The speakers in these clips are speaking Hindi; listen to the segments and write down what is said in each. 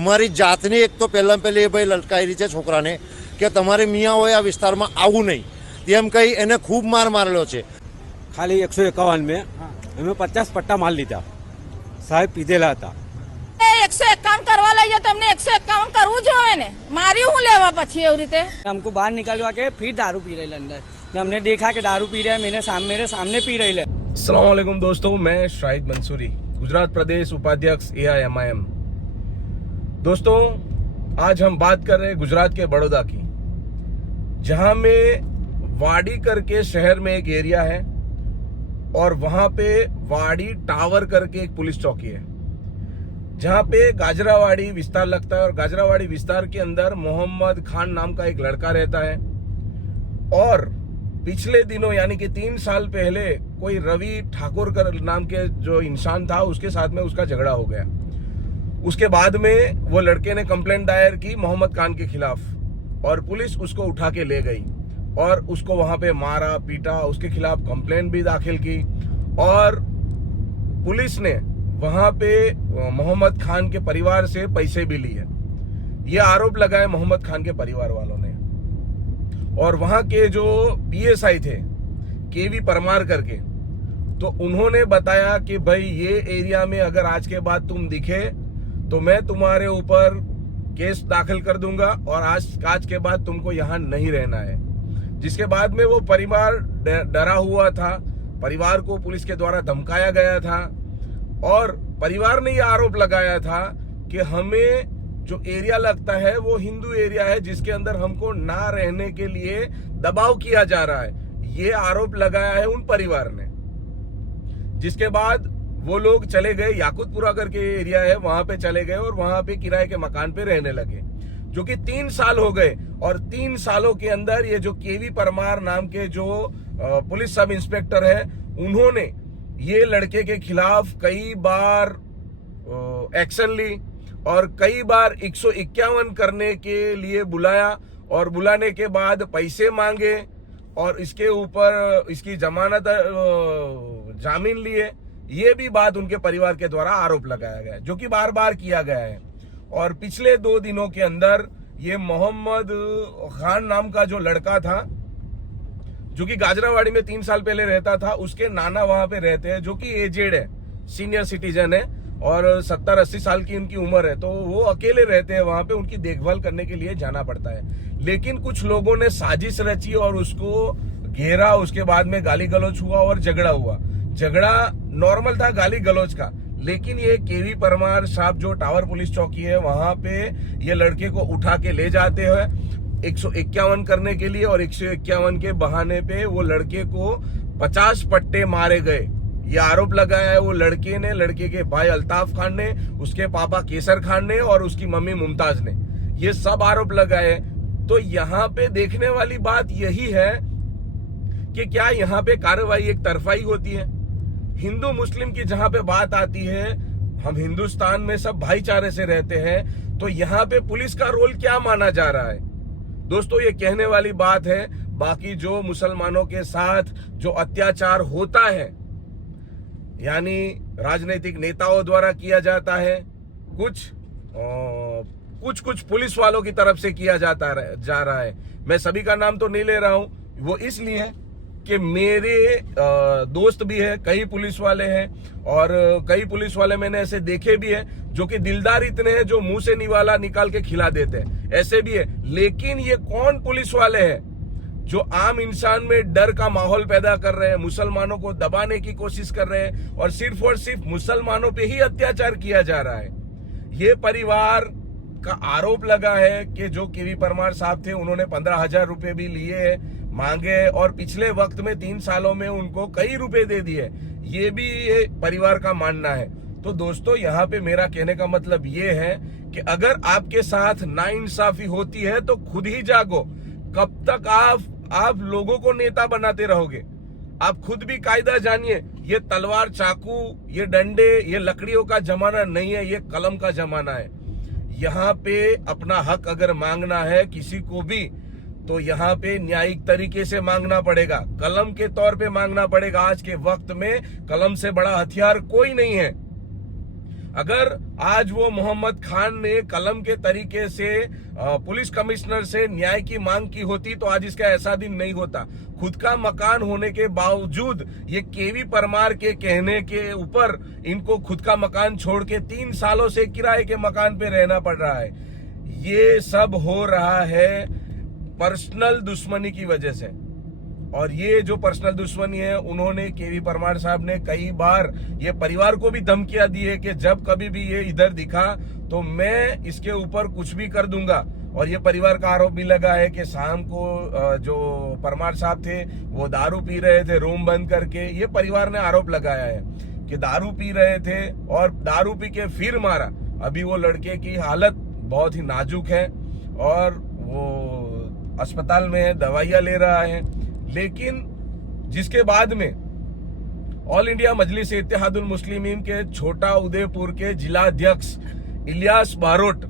અમારી જાતને એક તો પહેલાં પહેલી એ ભાઈ લટકાયેલી છે છોકરાને કે તમારે મિયાઓએ આ વિસ્તારમાં આવવું નહીં તેમ કહી એને ખૂબ માર મારેલો છે. ખાલી 151 में અમે 50 પટ્ટા માર લીધા. સાહેબ પીધેલા હતા. 151 કરવા લઈએ તો અમને 151 કરવું જોઈએ ને. મારી હું लेवा પછી એવી રીતે हमको बाहर निकलवा के फिर दारू पी रहे अंदर. हमने देखा कि दारू पी रहे हैं, मेरे सामने पी रही है. अस्सलाम वालेकुम दोस्तों, मैं शाहिद मंसूरी, गुजरात प्रदेश उपाध्यक्ष AIMIM. दोस्तों, आज हम बात कर रहे हैं गुजरात के बड़ौदा की, जहां में वाड़ी करके शहर में एक एरिया है और वहां पे वाड़ी टावर करके एक पुलिस चौकी है, जहां पे गाजरावाड़ी विस्तार लगता है. और गाजरावाड़ी विस्तार के अंदर मोहम्मद खान नाम का एक लड़का रहता है. और पिछले दिनों यानी कि 3 साल पहले कोई रवि ठाकुर नाम के जो इंसान था, उसके साथ में उसका झगड़ा हो गया. उसके बाद में वो लड़के ने कंप्लेंट दायर की मोहम्मद खान के खिलाफ और पुलिस उसको उठा के ले गई और उसको वहां पे मारा पीटा. उसके खिलाफ कंप्लेंट भी दाखिल की और पुलिस ने वहां पे मोहम्मद खान के परिवार से पैसे भी लिए. ये आरोप लगाए मोहम्मद खान के परिवार वालों ने. और वहां के जो PSI थे KV परमार करके, तो उन्होंने बताया कि भाई ये एरिया में अगर आज के बाद तुम दिखे तो मैं तुम्हारे ऊपर केस दाखिल कर दूंगा और आज के बाद तुमको यहाँ नहीं रहना है. जिसके बाद में वो परिवार डरा हुआ था. परिवार को पुलिस के द्वारा धमकाया गया था और परिवार ने ये आरोप लगाया था कि हमें जो एरिया लगता है वो हिंदू एरिया है, जिसके अंदर हमको ना रहने के लिए दबाव किया जा रहा है. ये आरोप लगाया है उन परिवार ने. जिसके बाद वो लोग चले गए, याकुतपुरा करके एरिया है, वहां पे चले गए और वहां पे किराए के मकान पे रहने लगे, जो कि 3 साल हो गए. और 3 सालों के अंदर ये जो KV परमार नाम के जो पुलिस सब इंस्पेक्टर है, उन्होंने ये लड़के के खिलाफ कई बार एक्शन ली और कई बार 151 करने के लिए बुलाया और बुलाने के बाद पैसे मांगे और इसके ऊपर इसकी जमानत जामीन लिए. ये भी बात उनके परिवार के द्वारा आरोप लगाया गया है, जो कि बार बार किया गया है. और पिछले 2 दिनों के अंदर ये मोहम्मद खान नाम का जो लड़का था, जो कि गाजरावाड़ी में 3 साल पहले रहता था, उसके नाना वहां पे रहते हैं, जो कि एजेड है, सीनियर सिटीजन है और 70-80 साल की उनकी उम्र है. तो वो अकेले रहते हैं वहां पे, उनकी देखभाल करने के लिए जाना पड़ता है. लेकिन कुछ लोगों ने साजिश रची और उसको घेरा. उसके बाद में गाली गलौज हुआ और झगड़ा हुआ. झगड़ा नॉर्मल था गाली गलौज का, लेकिन ये KV परमार साहब जो टावर पुलिस चौकी है, वहां पे ये लड़के को उठा के ले जाते हैं 151 करने के लिए. और 151 के बहाने पे वो लड़के को 50 पट्टे मारे गए. ये आरोप लगाया है वो लड़के ने, लड़के के भाई अल्ताफ खान ने, उसके पापा केसर खान ने और उसकी मम्मी मुमताज ने. ये सब आरोप लगाए. तो यहाँ पे देखने वाली बात यही है कि क्या यहाँ पे कार्रवाई एक तरफाई होती है. हिंदू मुस्लिम की जहां पे बात आती है, हम हिंदुस्तान में सब भाईचारे से रहते हैं, तो यहाँ पे पुलिस का रोल क्या माना जा रहा है. दोस्तों, ये कहने वाली बात है. बाकी जो मुसलमानों के साथ जो अत्याचार होता है, यानी राजनीतिक नेताओं द्वारा किया जाता है, कुछ पुलिस वालों की तरफ से किया जा रहा है. मैं सभी का नाम तो नहीं ले रहा हूं, वो इसलिए कि मेरे दोस्त भी है, कई पुलिस वाले हैं और कई पुलिस वाले मैंने ऐसे देखे भी हैं जो कि दिलदार इतने हैं जो मुंह से निवाला निकाल के खिला देते हैं, ऐसे भी है. लेकिन ये कौन पुलिस वाले हैं जो आम इंसान में डर का माहौल पैदा कर रहे हैं, मुसलमानों को दबाने की कोशिश कर रहे हैं और सिर्फ मुसलमानों पे ही अत्याचार किया जा रहा है. ये परिवार का आरोप लगा है कि जो KV परमार साहब थे, उन्होंने 15,000 रुपए भी लिए मांगे और पिछले वक्त में 3 सालों में उनको कई रुपए दे दिए. ये भी ये परिवार का मानना है. तो दोस्तों, यहाँ पे मेरा कहने का मतलब ये है कि अगर आपके साथ नाइंसाफी होती है तो खुद ही जागो. कब तक आप लोगों को नेता बनाते रहोगे? आप खुद भी कायदा जानिए. ये तलवार, चाकू, ये डंडे, ये लकड़ियों का जमाना नहीं है, ये कलम का जमाना है. यहाँ पे अपना हक अगर मांगना है किसी को भी, तो यहाँ पे न्यायिक तरीके से मांगना पड़ेगा, कलम के तौर पे मांगना पड़ेगा. आज के वक्त में कलम से बड़ा हथियार कोई नहीं है. अगर आज वो मोहम्मद खान ने कलम के तरीके से पुलिस कमिश्नर से न्याय की मांग की होती तो आज इसका ऐसा दिन नहीं होता। खुद का मकान होने के बावजूद ये केवी परमार के कहने के ऊपर इनको खुद का मकान छोड़ के 3 सालों से किराए के मकान पे रहना पड़ रहा है। ये सब हो रहा है पर्सनल दुश्मनी की वजह से। और ये जो पर्सनल दुश्मनी है, उन्होंने केवी परमार साहब ने कई बार ये परिवार को भी धमकियां दी है कि जब कभी भी ये इधर दिखा तो मैं इसके ऊपर कुछ भी कर दूंगा। और ये परिवार का आरोप भी लगा है कि शाम को जो परमार साहब थे वो दारू पी रहे थे रूम बंद करके। ये परिवार ने आरोप लगाया है कि दारू पी रहे थे और दारू पी के फिर मारा। अभी वो लड़के की हालत बहुत ही नाजुक है और वो अस्पताल में है, दवाइयां ले रहा है। लेकिन जिसके बाद में ऑल इंडिया मजलिस इत्तेहादुल मुस्लिमीन के छोटा उदयपुर के जिला अध्यक्ष इलियास बारोट,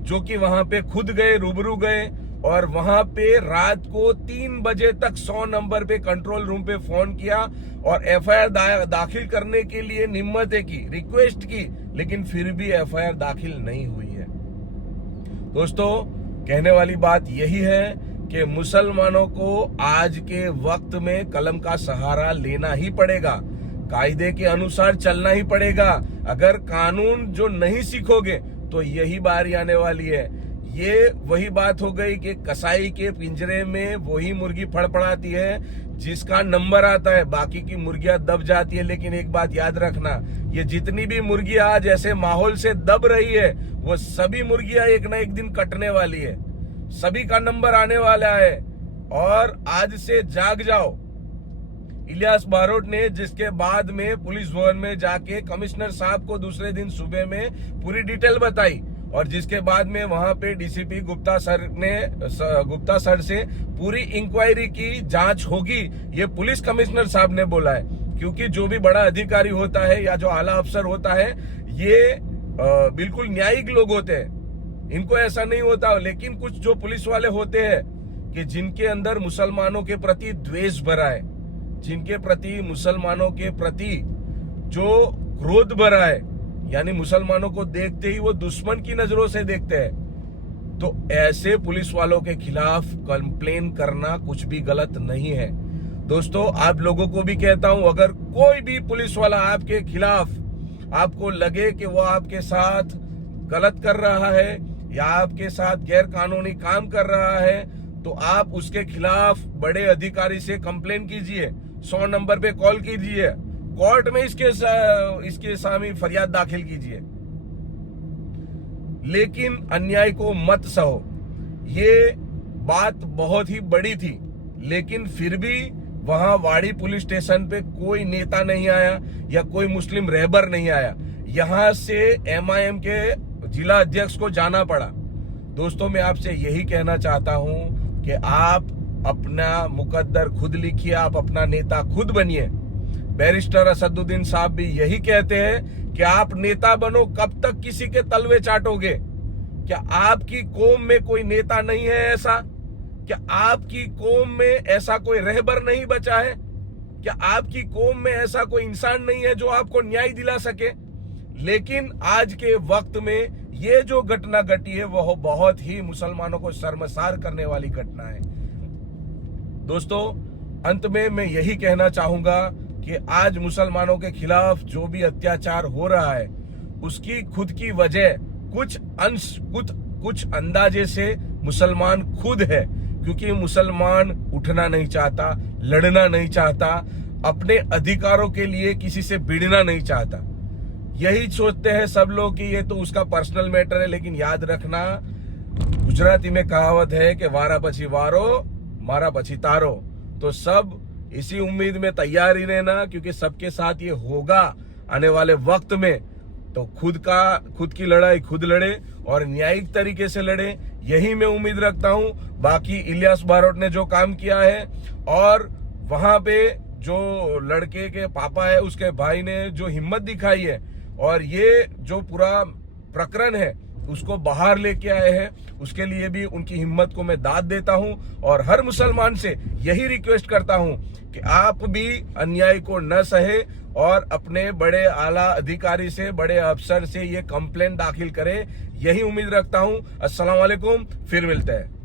जो कि वहां पे खुद गए, रूबरू गए और वहां पे रात को 3 बजे तक 100 नंबर पे कंट्रोल रूम पे फोन किया और एफआईआर दाखिल करने के लिए निम्मतें की, रिक्वेस्ट की, लेकिन फिर भी एफआईआर दाखिल नहीं हुई है। दोस्तों, कहने वाली बात यही है कि मुसलमानों को आज के वक्त में कलम का सहारा लेना ही पड़ेगा, कायदे के अनुसार चलना ही पड़ेगा। अगर कानून जो नहीं सीखोगे तो यही बारी आने वाली है। ये वही बात हो गई कि कसाई के पिंजरे में वही मुर्गी फड़फड़ाती है जिसका नंबर आता है, बाकी की मुर्गियां दब जाती है। लेकिन एक बात याद रखना, ये जितनी भी मुर्गियां आज ऐसे माहौल से दब रही है, वो सभी मुर्गियां एक ना एक दिन कटने वाली है, सभी का नंबर आने वाला है। और आज से जाग जाओ। इलियास बारोट ने जिसके बाद में पुलिस भवन में जाके कमिश्नर साहब को दूसरे दिन सुबह में पूरी डिटेल बताई और जिसके बाद में वहां पे डीसीपी गुप्ता सर से पूरी इंक्वायरी की, जांच होगी, ये पुलिस कमिश्नर साहब ने बोला है। क्योंकि जो भी बड़ा अधिकारी होता है या जो आला अफसर होता है, ये बिल्कुल न्यायिक लोग होते हैं, इनको ऐसा नहीं होता। लेकिन कुछ जो पुलिस वाले होते हैं कि जिनके अंदर मुसलमानों के प्रति द्वेष भरा है, जिनके प्रति मुसलमानों के प्रति जो क्रोध भरा है, यानी मुसलमानों को देखते ही वो दुश्मन की नजरों से देखते हैं, तो ऐसे पुलिस वालों के खिलाफ कंप्लेन करना कुछ भी गलत नहीं है। दोस्तों, आप लोगों को भी कहता हूं, अगर कोई भी पुलिस वाला आपके खिलाफ आपको लगे कि वो आपके साथ गलत कर रहा है या आपके साथ गैर कानूनी काम कर रहा है, तो आप उसके खिलाफ बड़े अधिकारी से कंप्लेन कीजिए, 100 नंबर पे कॉल कीजिए, कोर्ट में इसके सामने फरियाद दाखिल कीजिए। लेकिन अन्याय को मत सहो। ये बात बहुत ही बड़ी थी, लेकिन फिर भी वहां वाड़ी पुलिस स्टेशन पे कोई नेता नहीं आया या कोई मुस्लिम रहबर नहीं आया। यहां से एमआईएम के जिला अध्यक्ष को जाना पड़ा। दोस्तों, मैं आपसे यही कहना चाहता हूं कि आप अपना मुकद्दर खुद लिखिए, आप अपना नेता खुद बनिए। बैरिस्टर असदुद्दीन साहब भी यही कहते हैं कि आप नेता बनो, कब तक किसी के तलवे चाटोगे? क्या आपकी कौम में कोई नेता नहीं है ऐसा? क्या आपकी कौम में ऐसा कोई रहबर नहीं बचा है? क्या आपकी कौम में ऐसा कोई इंसान नहीं है जो आपको न्याय दिला सके? लेकिन आज के वक्त में ये जो घटना घटी है वह बहुत ही मुसलमानों को शर्मसार करने वाली घटना है। दोस्तों, अंत में मैं यही कहना चाहूंगा कि आज मुसलमानों के खिलाफ जो भी अत्याचार हो रहा है, उसकी खुद की वजह कुछ अंदाजे से मुसलमान खुद है। क्योंकि मुसलमान उठना नहीं चाहता, लड़ना नहीं चाहता, अपने अधिकारों के लिए किसी से भिड़ना नहीं चाहता। यही सोचते हैं सब लोग कि ये तो उसका पर्सनल मैटर है। लेकिन याद रखना, गुजराती में कहावत है कि वारा पछी वारो, मारा पछी तारो। तो सब इसी उम्मीद में तैयार ही रहना, क्योंकि सबके साथ ये होगा आने वाले वक्त में। तो खुद की लड़ाई खुद लड़े और न्यायिक तरीके से लड़े, यही मैं उम्मीद रखता हूं। बाकी इलियास बारोट ने जो काम किया है और वहां पे जो लड़के के पापा है उसके भाई ने जो हिम्मत दिखाई है, और ये जो पूरा प्रकरण है उसको बाहर लेके आए हैं, उसके लिए भी उनकी हिम्मत को मैं दाद देता हूं और हर मुसलमान से यही रिक्वेस्ट करता हूं कि आप भी अन्याय को न सहे और अपने बड़े आला अधिकारी से, बड़े अफसर से ये कंप्लेंट दाखिल करें। यही उम्मीद रखता हूं। अस्सलाम वालेकुम, फिर मिलते हैं।